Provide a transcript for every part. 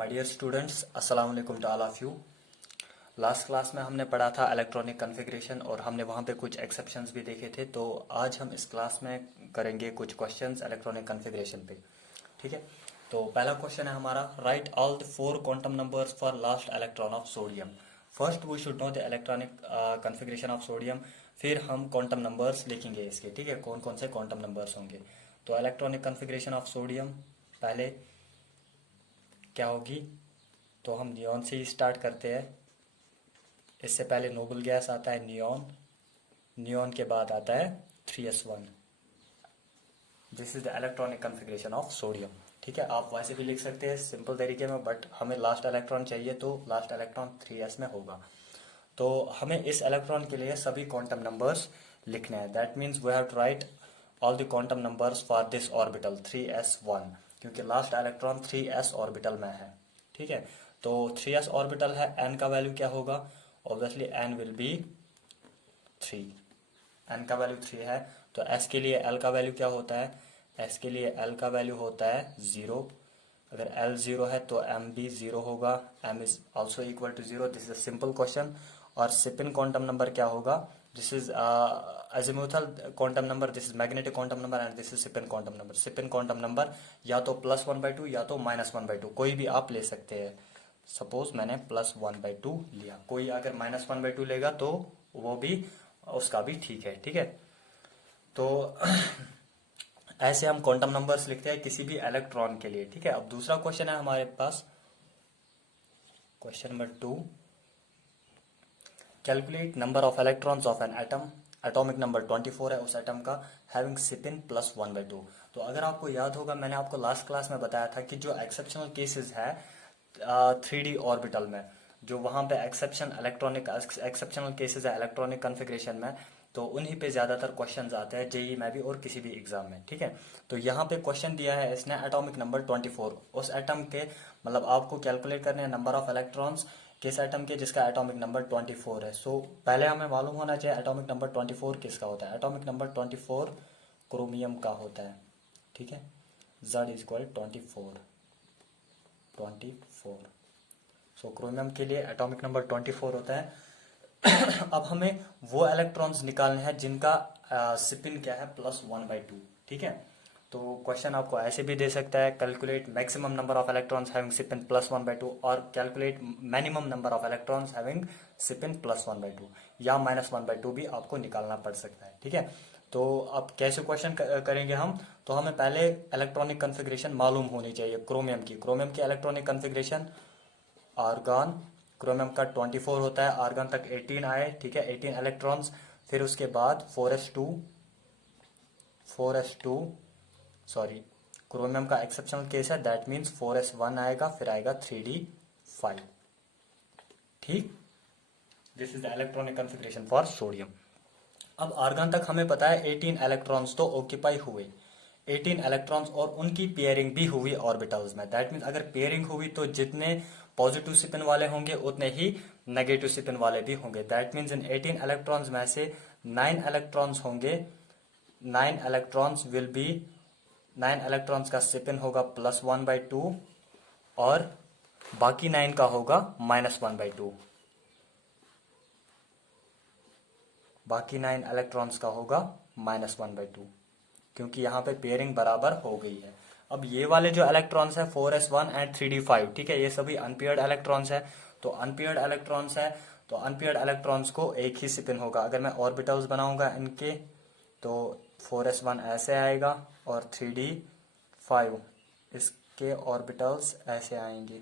My dear students, अस्सलाम वालेकुम to all of you. Last class में हमने पढ़ा था इलेक्ट्रॉनिक कॉन्फ़िगरेशन और हमने वहाँ पे कुछ एक्सेप्शंस भी देखे थे। तो आज हम इस क्लास में करेंगे कुछ क्वेश्चंस इलेक्ट्रॉनिक कॉन्फ़िगरेशन पे। ठीक है, तो पहला क्वेश्चन है हमारा, write all the 4 quantum numbers for last electron of sodium. First we should know the electronic configuration of sodium, फिर हम क्वांटम नंबर्स लिखेंगे इसके। ठीक है, कौन कौन से क्वांटम नंबर्स होंगे। तो इलेक्ट्रॉनिक कॉन्फ़िगरेशन ऑफ सोडियम पहले क्या होगी, तो हम नियॉन से ही स्टार्ट करते हैं। इससे पहले नोबल गैस आता है नियॉन, नियॉन के बाद आता है 3s1। This is the electronic configuration of sodium. ठीक है, आप वैसे भी लिख सकते हैं सिंपल तरीके में, बट हमें लास्ट इलेक्ट्रॉन चाहिए तो लास्ट इलेक्ट्रॉन 3s में होगा। तो हमें इस इलेक्ट्रॉन के लिए सभी क्वांटम नंबर्स लिखने हैं। That means we have to write all the quantum numbers for this orbital 3s1, क्योंकि लास्ट इलेक्ट्रॉन 3s ऑर्बिटल में है। ठीक है, तो 3s ऑर्बिटल है, n का वैल्यू क्या होगा, obviously n will be 3। n का वैल्यू 3 है, तो s के लिए l का वैल्यू क्या होता है, s के लिए l का वैल्यू होता है 0। अगर l 0 है तो m भी 0 होगा, m is also equal to 0। This is a simple question. और स्पिन क्वांटम नंबर क्या होगा, this is azimuthal quantum number, this is magnetic quantum number and this is spin quantum number. Spin quantum number या तो +1/2 या तो -1/2, कोई भी आप ले सकते हैं। सपोज मैंने +1/2 लिया, कोई अगर -1/2 लेगा तो वो भी, उसका भी ठीक है। ठीक है, तो ऐसे हम क्वांटम नंबर्स लिखते हैं किसी भी इलेक्ट्रॉन के लिए। ठीक है, अब दूसरा क्वेश्चन है हमारे पास, question number 2, calculate number of electrons of an atom. Atomic number 24 है उस एटम का, हैविंग स्पिन +1/2। तो अगर आपको याद होगा, मैंने आपको लास्ट क्लास में बताया था कि जो एक्सेप्शनल केसेस है 3D ऑर्बिटल में, जो वहां पे एक्सेप्शन इलेक्ट्रॉनिक एक्सेप्शनल केसेस है इलेक्ट्रॉनिक कॉन्फ़िगरेशन में, तो उन्हीं पे ज्यादातर क्वेश्चंस आते हैं जेई में भी और किसी भी एग्जाम में। ठीक है, तो यहाँ पे क्वेश्चन दिया है इसने एटॉमिक नंबर 24, उस एटम के, मतलब आपको कैलकुलेट करने हैं नंबर ऑफ इलेक्ट्रॉन्स किस एटम के जिसका एटॉमिक नंबर 24 है। सो पहले हमें मालूम होना चाहिए एटॉमिक नंबर 24 किसका होता है। एटॉमिक नंबर 24 क्रोमियम का होता है। ठीक है, Z is equal 24। So chromium के लिए एटॉमिक नंबर 24 होता है। अब हमें वो इलेक्ट्रॉन्स निकालने हैं जिनका स्पिन क्या है, +1/2। ठीक है, तो क्वेश्चन आपको ऐसे भी दे सकता है, calculate maximum number of electrons having spin +1/2, और calculate minimum number of electrons having spin +1/2, या -1/2 भी आपको निकालना पड़ सकता है। ठीक है, तो अब कैसे क्वेश्चन करेंगे हम, तो हमें पहले इलेक्ट्रॉनिक कॉन्फ़िगरेशन मालूम होनी चाहिए क्रोमियम की। क्रोमियम की इलेक्ट्रॉनिक कॉन्फ़िगरेशन, आर्गन, क्रोमियम का 24 होता है, आर्गन तक 18 आए। ठीक है, 18 इलेक्ट्रॉन्स, फिर उसके बाद 4s2 सॉरी, क्रोमियम का एक्सेप्शनल केस है, दैट मीन्स 4s1 आएगा, फिर आएगा 3d5। ठीक, this is the electronic configuration for sodium. अब आर्गन तक हमें पता है 18 इलेक्ट्रॉन्स तो ऑक्यूपाई हुए, 18 इलेक्ट्रॉन्स, और उनकी पेयरिंग भी हुई ऑर्बिटल्स में। दैट मीन्स अगर पेयरिंग हुई तो जितने पॉजिटिव स्पिन वाले होंगे उतने ही नेगेटिव स्पिन वाले भी होंगे। दैट मीन्स इन 18 इलेक्ट्रॉन्स में से 9 इलेक्ट्रॉन्स होंगे, 9 इलेक्ट्रॉन्स विल बी, 9 इलेक्ट्रॉन्स का स्पिन होगा +1/2 और बाकी 9 का होगा -1/2। बाकी 9 इलेक्ट्रॉन्स का होगा -1/2, क्योंकि यहाँ पे पेयरिंग बराबर हो गई है। अब ये वाले जो इलेक्ट्रॉन्स है 4s1 एंड 3d5, ठीक है, ये सभी अनपेयर्ड इलेक्ट्रॉन्स है। तो अनपेयर्ड इलेक्ट्रॉन्स है, तो अनपेयर्ड इलेक्ट्रॉन्स को एक ही स्पिन होगा। अगर मैं ऑर्बिटल्स बनाऊंगा इनके, तो 4s1 ऐसे आएगा और 3d5 इसके ऑर्बिटल्स ऐसे आएंगे,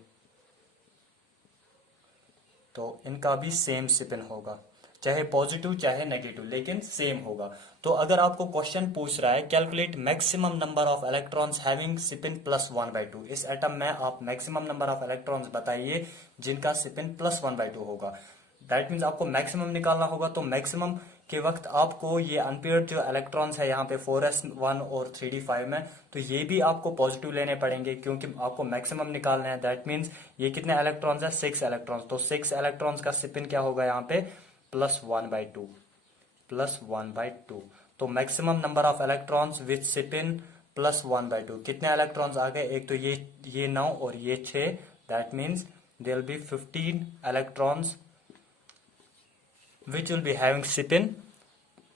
तो इनका भी सेम स्पिन होगा, चाहे पॉजिटिव चाहे नेगेटिव, लेकिन सेम होगा। तो अगर आपको क्वेश्चन पूछ रहा है calculate maximum number of electrons having spin +1/2, इस एटम में आप मैक्सिमम नंबर ऑफ इलेक्ट्रॉन्स बताइए जिनका स्पिन +1/2 होगा। दैट मीन्स आपको मैक्सिमम निकालना होगा। तो मैक्सिमम के वक्त आपको ये अनपेयर्ड जो इलेक्ट्रॉन्स है यहाँ पे 4s1 और 3d5 में, तो ये भी आपको पॉजिटिव लेने पड़ेंगे क्योंकि आपको मैक्सिमम निकालना है। दैट मीन्स ये कितने इलेक्ट्रॉन्स है, 6 इलेक्ट्रॉन्स, तो 6 इलेक्ट्रॉन्स का स्पिन क्या होगा यहाँ पे, +1/2। तो maximum number of electrons with spin +1/2, कितने इलेक्ट्रॉन्स आ गए, एक तो ये 9 और ये 6, that means there will be 15 electrons which will be having spin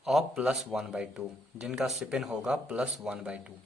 of +1/2, जिनका स्पिन होगा +1/2।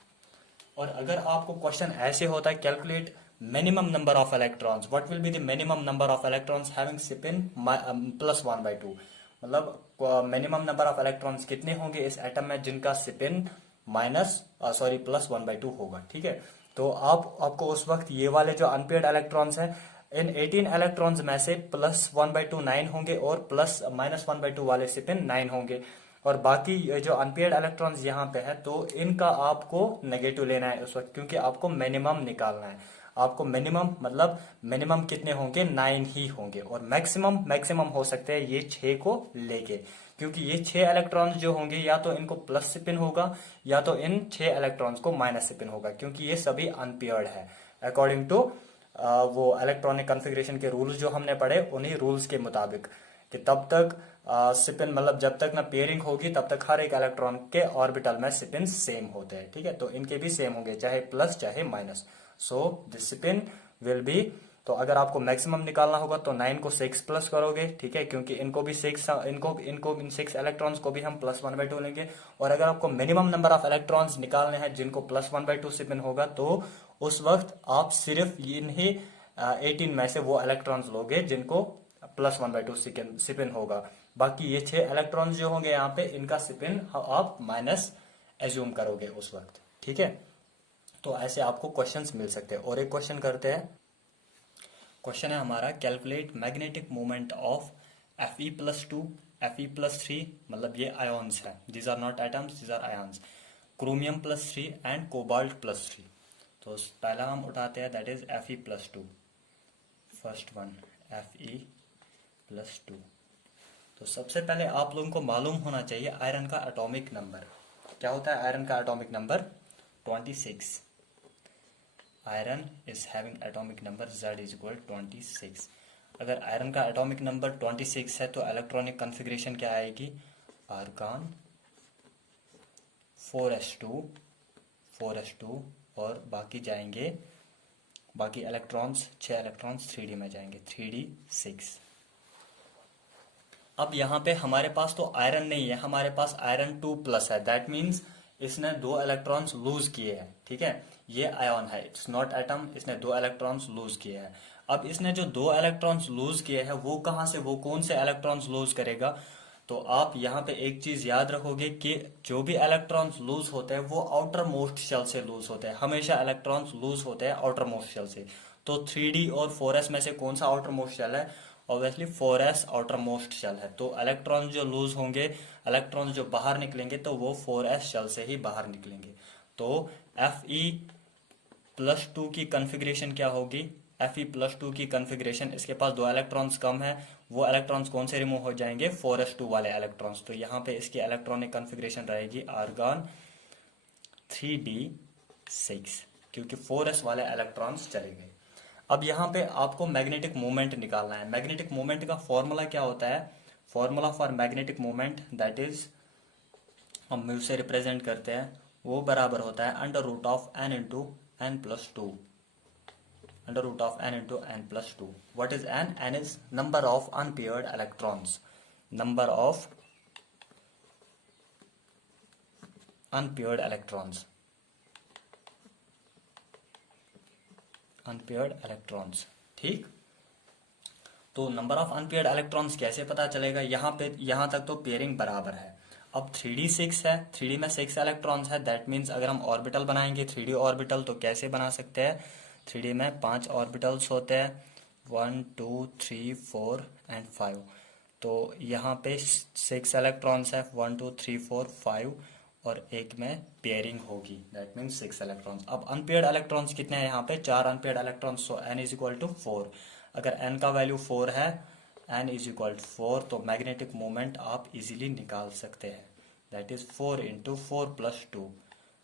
और अगर आपको क्वेश्चन ऐसे होता है, calculate minimum number of electrons, what will be the minimum number of electrons having spin +1/2, मतलब मिनिमम नंबर ऑफ इलेक्ट्रॉन्स कितने होंगे इस एटम में जिनका स्पिन +1/2 होगा। ठीक है, तो आपको उस वक्त ये वाले जो अनपेयर्ड इलेक्ट्रॉन्स हैं, इन 18 इलेक्ट्रॉन्स में से +1/2 9 होंगे और -1/2 वाले स्पिन 9 होंगे, और बाकी जो अनपेयर्ड इलेक्ट्रॉन्स यहाँ पे है तो इनका आपको नेगेटिव लेना है उस वक्त, क्योंकि आपको मिनिमम निकालना है। आपको मिनिमम मतलब मिनिमम कितने होंगे, 9 ही होंगे, और मैक्सिमम हो सकते हैं ये 6 को लेके, क्योंकि ये 6 इलेक्ट्रॉन्स जो होंगे या तो इनको प्लस स्पिन होगा या तो इन 6 इलेक्ट्रॉन्स को माइनस स्पिन होगा, क्योंकि ये सभी अनपेयर्ड है अकॉर्डिंग टू वो इलेक्ट्रॉनिक कॉन्फ़िगरेशन के रूल्स जो हमने पढ़े, उन्हीं रूल्स के मुताबिक कि तब तक स्पिन मतलब जब तक ना पेयरिंग होगी तब तक हर एक इलेक्ट्रॉन के ऑर्बिटल में स्पिन सेम होते हैं। ठीक है, तो इनके भी सेम होंगे, चाहे प्लस चाहे minus. So the spin will be, तो अगर आपको मैक्सिमम निकालना होगा तो 9 को 6 प्लस करोगे। ठीक है, क्योंकि इनको भी 6 इन 6 इलेक्ट्रॉन्स को भी हम +1/2 लेंगे। और अगर आपको मिनिमम नंबर ऑफ इलेक्ट्रॉन्स निकालने हैं जिनको +1/2 स्पिन होगा, तो उस वक्त आप सिर्फ इन्हीं 18 में से वो इलेक्ट्रॉन्स लोगे जिनको +1/2 स्पिन होगा। बाकी ये 6 इलेक्ट्रॉन्स जो होंगे यहाँ पे, इनका स्पिन आप माइनस एज्यूम करोगे उस वक्त। ठीक है, तो ऐसे आपको क्वेश्चंस मिल सकते हैं। और एक क्वेश्चन करते हैं। क्वेश्चन है हमारा, calculate magnetic moment of Fe+2, Fe+3, मतलब ये आयोन्स है, these are not atoms, these are ions, chromium +3 and cobalt. तो पहला हम उठाते हैं, that is Fe+2, first one Fe+2। तो सबसे पहले आप लोगों को मालूम होना चाहिए आयरन का एटॉमिक नंबर क्या होता है। आयरन का atomic number 26। Iron is having atomic number Z is equal 26। अगर आयरन का एटॉमिक नंबर 26 है तो इलेक्ट्रॉनिक कॉन्फ़िगरेशन क्या आएगी, आर्गन 4s2 और बाकी जाएंगे, बाकी इलेक्ट्रॉन्स 6 इलेक्ट्रॉन्स 3D में जाएंगे, 3d6। अब यहाँ पे हमारे पास तो आयरन नहीं है, हमारे पास आयरन 2+ है, दैट मीन्स इसने 2 इलेक्ट्रॉन्स लूज किए हैं। ठीक है, ये आयन है, इट्स नॉट एटम, इसने 2 इलेक्ट्रॉन्स लूज किए हैं। अब इसने जो 2 इलेक्ट्रॉन्स लूज किए हैं वो कहाँ से, वो कौन से इलेक्ट्रॉन्स लूज करेगा। तो आप यहाँ पे एक चीज याद रखोगे कि जो भी इलेक्ट्रॉन्स लूज होते हैं वो आउटर मोस्ट शेल से लूज होते हैं, हमेशा इलेक्ट्रॉन्स लूज होते हैं आउटर मोस्ट शेल से। तो 3D और 4s में से कौन सा आउटर मोस्ट शेल है, obviously 4s outermost shell है। तो इलेक्ट्रॉन जो लूज होंगे, इलेक्ट्रॉन जो बाहर निकलेंगे तो वो 4s शेल से ही बाहर निकलेंगे। तो Fe+2 की कॉन्फ़िगरेशन क्या होगी, Fe+2 की कॉन्फ़िगरेशन, इसके पास 2 इलेक्ट्रॉन्स कम है, वो इलेक्ट्रॉन्स कौन से रिमूव हो जाएंगे, 4s2 वाले इलेक्ट्रॉन्स। तो यहाँ पे इसकी इलेक्ट्रॉनिक कॉन्फ़िगरेशन रहेगी आर्गन 3d6, क्योंकि 4s वाले इलेक्ट्रॉन्स चले गए। अब यहाँ पे आपको मैग्नेटिक मोमेंट निकालना है। मैग्नेटिक मोमेंट का फॉर्मूला क्या होता है, formula for magnetic moment that is, हम म्यू से रिप्रेजेंट करते हैं, वो बराबर होता है √n into n+2, √n into n+2। What is n, n is number of unpaired electrons, number of unpaired electrons, unpaired electrons. ठीक, तो नंबर ऑफ अनपेयर्ड इलेक्ट्रॉन्स कैसे पता चलेगा, यहाँ तक तो पेयरिंग बराबर है। अब 3d6 है, 3D में 6 इलेक्ट्रॉन्स है, दैट मीन्स अगर हम ऑर्बिटल बनाएंगे 3D ऑर्बिटल तो कैसे बना सकते हैं, 3D में 5 ऑर्बिटल्स होते हैं, 1 2 3 4 एंड 5। तो यहाँ पे 6 इलेक्ट्रॉन्स है, 1 2 3 4 5, और एक में पेयरिंग होगी, दैट मीन्स 6 इलेक्ट्रॉन्स। अब अनपेयर्ड इलेक्ट्रॉन्स कितने हैं यहाँ पे, 4 unpaired electrons, so n is equal to 4। अगर n का वैल्यू 4 है, n इज इक्वल टू 4, तो मैग्नेटिक मोमेंट आप इजीली निकाल सकते हैं, that is 4 into 4 plus 2,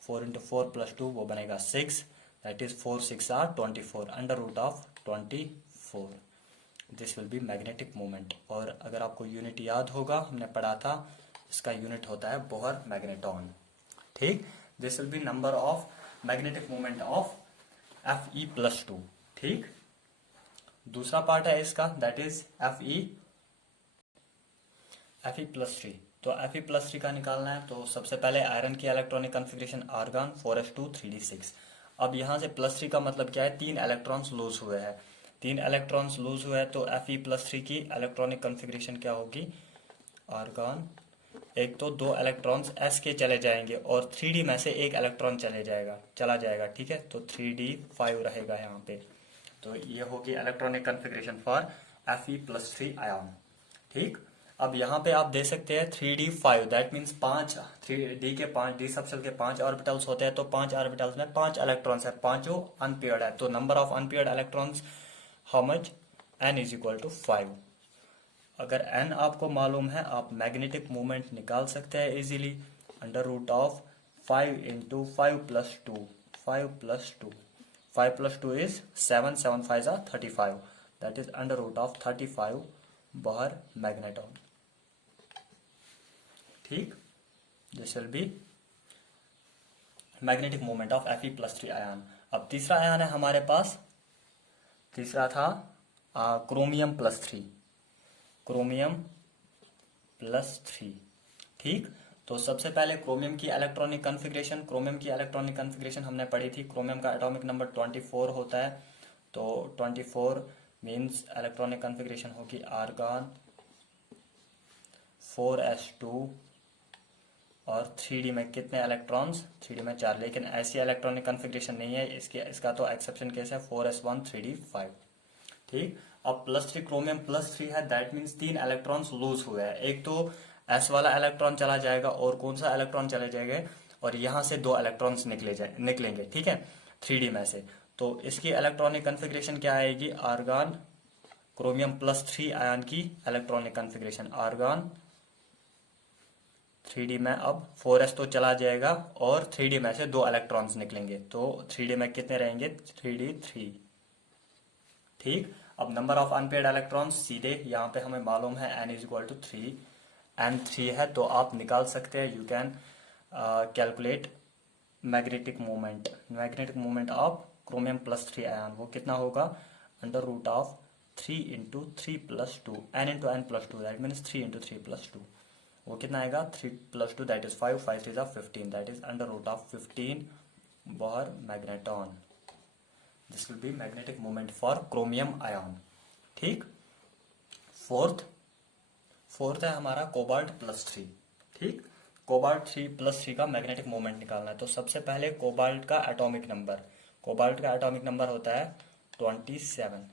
4 into 4 plus 2 वो बनेगा 6, that is 4 6 are 24, √24, this will be magnetic moment. और अगर आपको यूनिट याद होगा, हमने पढ़ा था, इसका यूनिट होता है बोहर मैग्नेटॉन। ठीक, this will B number of magnetic moment of Fe+2। ठीक, दूसरा पार्ट है इसका, दैट इज Fe+3। तो Fe+3 का निकालना है, तो सबसे पहले आयरन की electronic configuration argon 4s2 3d6। अब यहाँ से +3 का मतलब क्या है, 3 इलेक्ट्रॉन्स लूज हुए हैं। 3 इलेक्ट्रॉन्स लूज हुए हैं तो Fe+3 की इलेक्ट्रॉनिक कॉन्फ़िगरेशन क्या होगी, आर्गन, एक तो 2 इलेक्ट्रॉन्स s के चले जाएंगे और 3d में से एक इलेक्ट्रॉन चला जाएगा, ठीक है, तो 3d5 रहेगा यहाँ पे। तो ये होगी electronic configuration for Fe+3 ion. ठीक, अब यहाँ पे आप दे सकते हैं 3d5, दैट मीन्स 5, 3d के 5, d सबशेल के 5 ऑर्बिटल्स होते हैं, तो 5 ऑर्बिटल्स में 5 इलेक्ट्रॉन्स है, पांचों अनपेयर्ड है, तो number of unpaired electrons how much, n is equal to 5। अगर n आपको मालूम है, आप मैग्नेटिक मोमेंट निकाल सकते हैं easily, under root of 5 into 5 plus 2, 5 plus 2, 5 plus 2 is 7, 7 5 are 35, that is under root of 35 Bohr magneton. ठीक, this will be magnetic moment of Fe+3 ion. अब तीसरा आयन है हमारे पास, तीसरा था क्रोमियम+3, क्रोमियम+3। ठीक, तो सबसे पहले क्रोमियम की इलेक्ट्रॉनिक कॉन्फ़िगरेशन हमने पढ़ी थी। क्रोमियम का एटॉमिक नंबर 24 होता है, तो 24 मीन्स इलेक्ट्रॉनिक कॉन्फ़िगरेशन होगी आर्गन 4s2 और 3d में कितने इलेक्ट्रॉन्स, 3d में 4, लेकिन ऐसी इलेक्ट्रॉनिक कॉन्फ़िगरेशन नहीं है इसका तो एक्सेप्शन केस है 4s1 3d5। ठीक, अब +3 क्रोमियम+3 है, दैट मीन्स 3 इलेक्ट्रॉन्स लूज हुए हैं, एक तो s वाला इलेक्ट्रॉन चला जाएगा और कौन सा इलेक्ट्रॉन चले जाएंगे, और यहाँ से 2 इलेक्ट्रॉन्स निकलेंगे, ठीक है, 3d में से। तो इसकी इलेक्ट्रॉनिक कॉन्फ़िगरेशन क्या आएगी, आर्गन क्रोमियम+3 आयन की इलेक्ट्रॉनिक कॉन्फ़िगरेशन, आर्गन 3d में अब 4s तो चला जाएगा और 3d में से 2 इलेक्ट्रॉन्स निकलेंगे, तो 3d में कितने रहेंगे, 3d3। ठीक, अब नंबर ऑफ अनपेयर्ड इलेक्ट्रॉन्स सीधे यहाँ पे हमें मालूम है n is equal to 3, n 3 है, तो आप निकाल सकते हैं, you can calculate magnetic moment of क्रोमियम+3 आयन। वो कितना होगा, under root of 3 into 3 plus 2, n into n plus 2, that means 3 into 3 plus 2। वो कितना आएगा, 3 plus 2 that is 5, 5 3 15, that is under root of 15 Bohr magneton. This will be magnetic moment for chromium ion. ठीक, fourth है हमारा कोबाल्ट+3। ठीक, कोबाल्ट+3 का magnetic moment निकालना है, तो सबसे पहले कोबाल्ट का एटॉमिक नंबर होता है 27,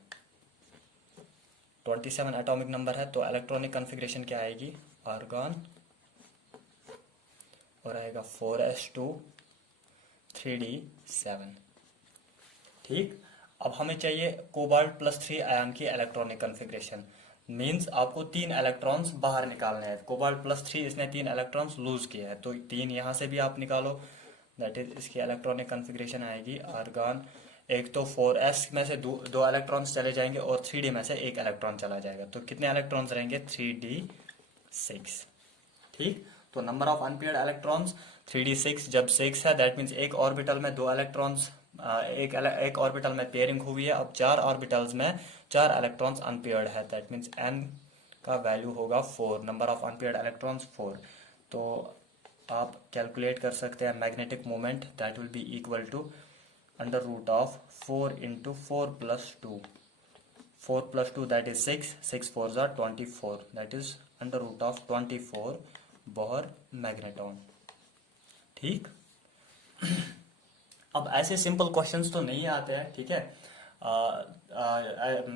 27 एटॉमिक नंबर है, तो इलेक्ट्रॉनिक कॉन्फ़िगरेशन क्या आएगी, आर्गन और आएगा 4s2 3d7। ठीक, अब हमें चाहिए कोबाल्ट+3 आयन की इलेक्ट्रॉनिक कॉन्फ़िगरेशन, मींस आपको 3 इलेक्ट्रॉन्स बाहर निकालने हैं। कोबाल्ट+3 इसने 3 इलेक्ट्रॉन्स लूज किए हैं, तो 3 यहाँ से भी आप निकालो, दैट इज इसकी इलेक्ट्रॉनिक कॉन्फ़िगरेशन आएगी आर्गन, एक तो 4s में से 2 इलेक्ट्रॉन्स चले जाएंगे और 3d में से एक इलेक्ट्रॉन चला जाएगा, तो कितने इलेक्ट्रॉन्स रहेंगे, 3d6। ठीक, तो number of unpaired electrons 3d6, जब 6 है दैट मीन्स एक ऑर्बिटल में 2 इलेक्ट्रॉन्स, एक ऑर्बिटल में पेयरिंग हुई है, अब 4 ऑर्बिटल्स में 4 इलेक्ट्रॉन्स अनपेयर्ड है, दैट मीन्स n का वैल्यू होगा 4, नंबर ऑफ अनपेयर्ड इलेक्ट्रॉन्स 4। तो आप कैलकुलेट कर सकते हैं magnetic moment, that will be equal to under root of 4 into 4 plus 2, 4 plus 2 that is 6, 6 4 are 24, that is under root of 24 Bohr magneton. ठीक, अब ऐसे सिंपल क्वेश्चंस तो नहीं आते हैं, ठीक है।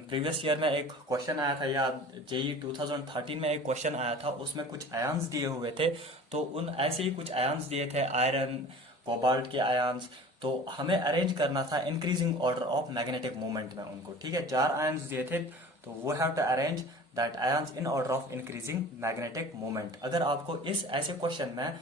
प्रीवियस ईयर में एक क्वेश्चन आया था, या जेई 2013 में एक क्वेश्चन आया था, उसमें कुछ आयन्स दिए हुए थे, तो उन ऐसे ही कुछ आयन्स दिए थे, आयरन कोबाल्ट के आयन्स, तो हमें अरेंज करना था increasing order of magnetic movement में उनको, ठीक है। 4 आयन्स दिए थे, तो वो have to arrange that ions in order of increasing magnetic movement. अगर आपको इस ऐसे क्वेश्चन में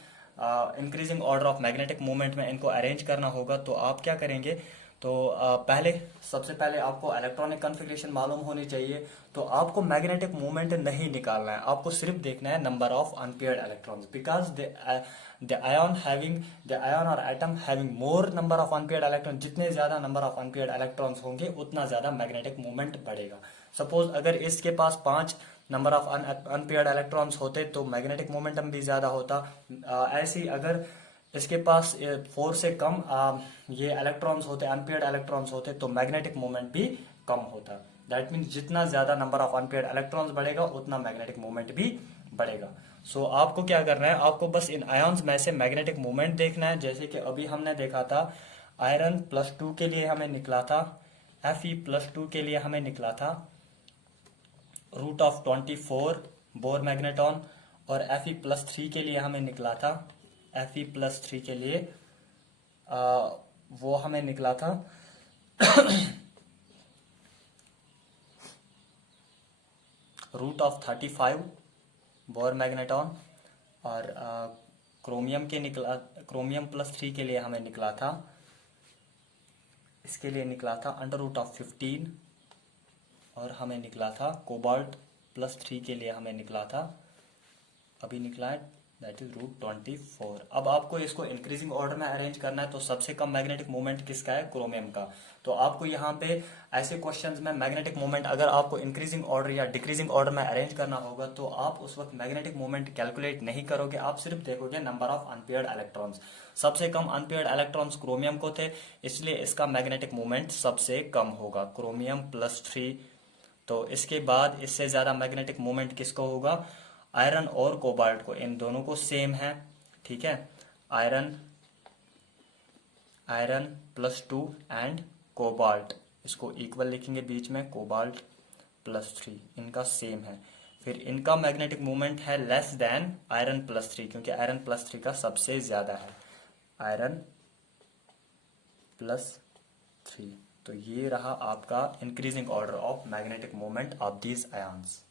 increasing order of magnetic movement में इनको अरेंज करना होगा, तो आप क्या करेंगे, तो पहले सबसे पहले आपको इलेक्ट्रॉनिक कॉन्फ़िगरेशन मालूम होनी चाहिए। तो आपको मैग्नेटिक मोमेंट नहीं निकालना है, आपको सिर्फ देखना है number of unpaired electrons, because the ion और atom having more number of unpaired electron, जितने ज्यादा नंबर ऑफ अनपेयर्ड इलेक्ट्रॉन्स होंगे उतना ज्यादा मैग्नेटिक मोमेंट बढ़ेगा। सपोज अगर इसके पास 5 नंबर ऑफ अनपेयर्ड इलेक्ट्रॉन्स होते तो मैग्नेटिक मोमेंटम भी ज्यादा होता। ऐसे ही अगर इसके पास 4 से कम ये इलेक्ट्रॉन्स होते, अनपेयर्ड इलेक्ट्रॉन्स होते, तो मैग्नेटिक मोमेंट भी कम होता। दैट मीन्स जितना ज्यादा नंबर ऑफ अनपेयर्ड इलेक्ट्रॉन्स बढ़ेगा उतना मैग्नेटिक मोमेंट भी बढ़ेगा। सो आपको क्या करना है, आपको बस इन आयन्स में से मैग्नेटिक मोमेंट देखना है। जैसे कि अभी हमने देखा था आयरन +2 के लिए हमें निकला था, Fe+2 के लिए हमें निकला था √24 बोर मैग्नेटॉन, और Fe+3 के लिए हमें निकला था, Fe+3 के लिए वो हमें निकला था √35 बोर मैग्नेटॉन, और क्रोमियम+3 के लिए हमें निकला था, इसके लिए निकला था √15, और हमें निकला था कोबाल्ट+3 के लिए हमें निकला था, अभी निकला है दैट इज √24। अब आपको इसको इंक्रीजिंग ऑर्डर में अरेंज करना है। तो सबसे कम मैग्नेटिक मोमेंट किसका है, क्रोमियम का। तो आपको यहाँ पे ऐसे क्वेश्चंस में मैग्नेटिक मोमेंट अगर आपको इंक्रीजिंग ऑर्डर या डिक्रीजिंग ऑर्डर में अरेंज करना होगा तो आप उस वक्त मैग्नेटिक मोमेंट कैलकुलेट नहीं करोगे, आप सिर्फ देखोगे नंबर ऑफ अनपेयर्ड इलेक्ट्रॉन्स। सबसे कम अनपेयर्ड इलेक्ट्रॉन्स क्रोमियम को थे, इसलिए इसका मैग्नेटिक मोमेंट सबसे कम होगा, क्रोमियम+3। तो इसके बाद इससे ज्यादा मैग्नेटिक मोमेंट किसको होगा, आयरन और कोबाल्ट को, इन दोनों को सेम है, ठीक है। आयरन +2 एंड कोबाल्ट, इसको इक्वल लिखेंगे बीच में, कोबाल्ट+3 इनका सेम है। फिर इनका मैग्नेटिक मोमेंट है लेस देन आयरन+3, क्योंकि आयरन+3 का सबसे ज्यादा है, आयरन+3। तो ये रहा आपका increasing order of magnetic moment of these ions.